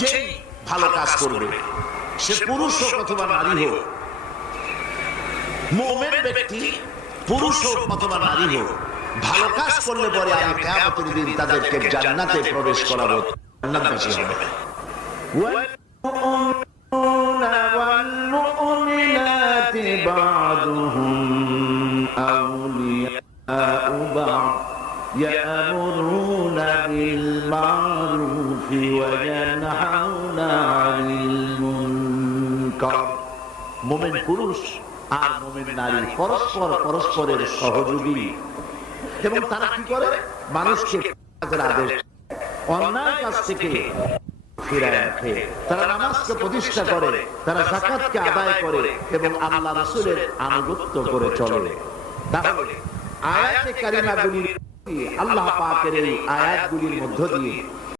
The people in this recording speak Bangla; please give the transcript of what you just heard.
যে ভালো কাজ করবে, সে পুরুষ হোক অথবা নারী হোক, মুমিন ব্যক্তি পুরুষ হোক অথবা নারী হোক, ভালো কাজ করলে পরে আমি কিয়ামতের দিন তাদেরকে জান্নাতে প্রবেশ করাবো, জান্নাতবাসী হবে। والمؤمنات بعضهم أولياء بعض يأمرون بالمعروف وينهون عن المنكر। মুমিন পুরুষ আর মুমিন নারী পরস্পরের সহযোগী, এবং তারা কি করে? মানুষকে কাজের আদেশ, অন্যায় কাজ থেকে ফিরায় রাখে, তারা নামাজকে প্রতিষ্ঠা করে, তারা যাকাতকে আদায় করে এবং আল্লাহ রাসূলের আনুগত্য করে চলে। তাহলে আয়াতে কারিমাগুলির, আল্লাহ পাকের এই আয়াতগুলির মধ্য দিয়ে